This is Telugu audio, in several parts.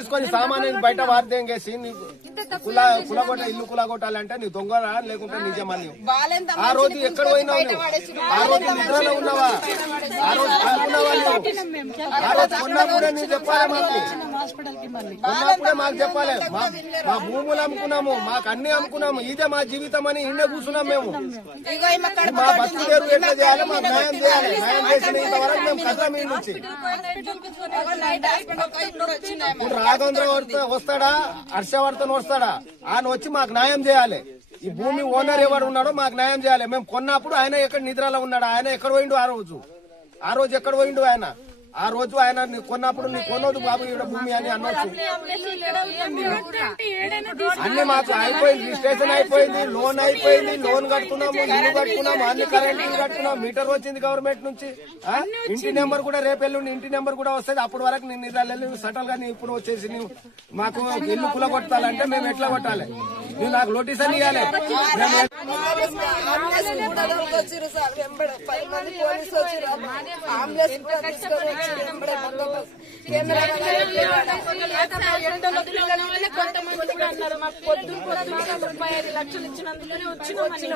తీసుకొని సామాన్యం బయట వారిదేంగేసి నీకు కుల కులగొట్ట ఇల్లు కులగొట్టాలంటే నీ దొంగరా లేకుంటే నిజమని? వాళ్ళెంత ఆ రోజు ఎక్కడ పోయినావు? ఆ రోజు నిద్రలో ఉన్నావా? ఆ రోజు అనుకున్నావా? ఆ రోజు కొన్నప్పుడే నీకు చెప్పాలి మాకు? కొన్నప్పుడే మాకు చెప్పాలి. మా మా భూములు అమ్ముకున్నాము మాకు అన్ని అమ్ముకున్నాము. ఇదే మా జీవితం అని ఇన్నే కూర్చున్నాం మేము. మా బతుకు తెరువు ఎట్లా చేయాలి మాకు న్యాయం చేయాలి. న్యాయం చేసిన ఇంతవరకు మేము కష్టం ఈ నుంచి. హాస్పిటల్ ఇప్పుడు రాఘవేంద్ర వస్తాడా? హర్షవర్ధన్ వస్తాడా? ఆయన వచ్చి మాకు న్యాయం చేయాలి. ఈ భూమి ఓనర్ ఎవరు ఉన్నాడో మాకు న్యాయం చేయాలి. మేము కొన్నప్పుడు ఆయన ఎక్కడ నిద్రలో ఉన్నాడు? ఆయన ఎక్కడ పోయిండు ఆ రోజు? ఆ రోజు ఎక్కడ పోయిండు ఆయన? ఆ రోజు ఆయన కొన్నప్పుడు నీ కొనోదు బాబు ఈడ భూమి అని అనొచ్చు అన్ని మాకు అయిపోయింది రిజిస్ట్రేషన్ అయిపోయింది లోన్ అయిపోయింది లోన్ కట్టుకున్నాము ఇల్లు కట్టుకున్నాము అన్ని కరెంట్ ఇల్లు కట్టుకున్నాం మీటర్ వచ్చింది గవర్నమెంట్ నుంచి ఇంటి నెంబర్ కూడా రేపు ఎల్లుండి ఇంటి నెంబర్ కూడా వస్తుంది. అప్పటి వరకు నేను నిద్రలు సటల్గా నీ ఇప్పుడు వచ్చేసి నువ్వు మాకు ఇల్లు కుల కొట్టాలంటే మేము ఎట్లా కొట్టాలి? నువ్వు నాకు నోటీస్ అని ఇవ్వాలి సార్ పది మంది పోలీసులు అంబులెన్స్ కూడా తీసుకొని కొంతమంది కూడా అన్నారు మాకు పొద్దున ముప్పై ఐదు లక్షలు ఇచ్చినందులోనే వచ్చినామని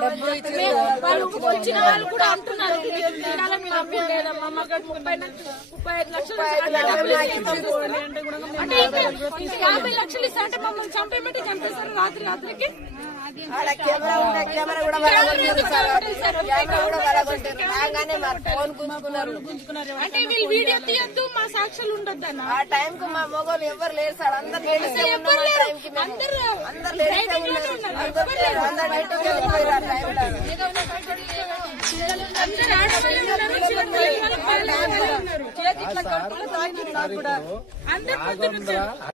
వాళ్ళు వచ్చిన వాళ్ళు కూడా అంటున్నారు ముప్పై ముప్పై ఐదు లక్షలు అంటే యాభై లక్షలు ఇస్తా అంటే మమ్మల్ని చంపేమంటే చంపేస్తారు రాత్రి రాత్రికి కెమెరా ఉండే కెమెరా కూడా రాగానే ఫోన్ గుంజుకున్నారు అంటే వీళ్ళు వీడియో తీయద్దు మా ఉండొద్దు అన్న ఆ టైం కు మా మొగోలు ఎవరు లేరు సార్. అందరు. అందరూ అందరు అందరు. అందరు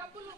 డబ్బులు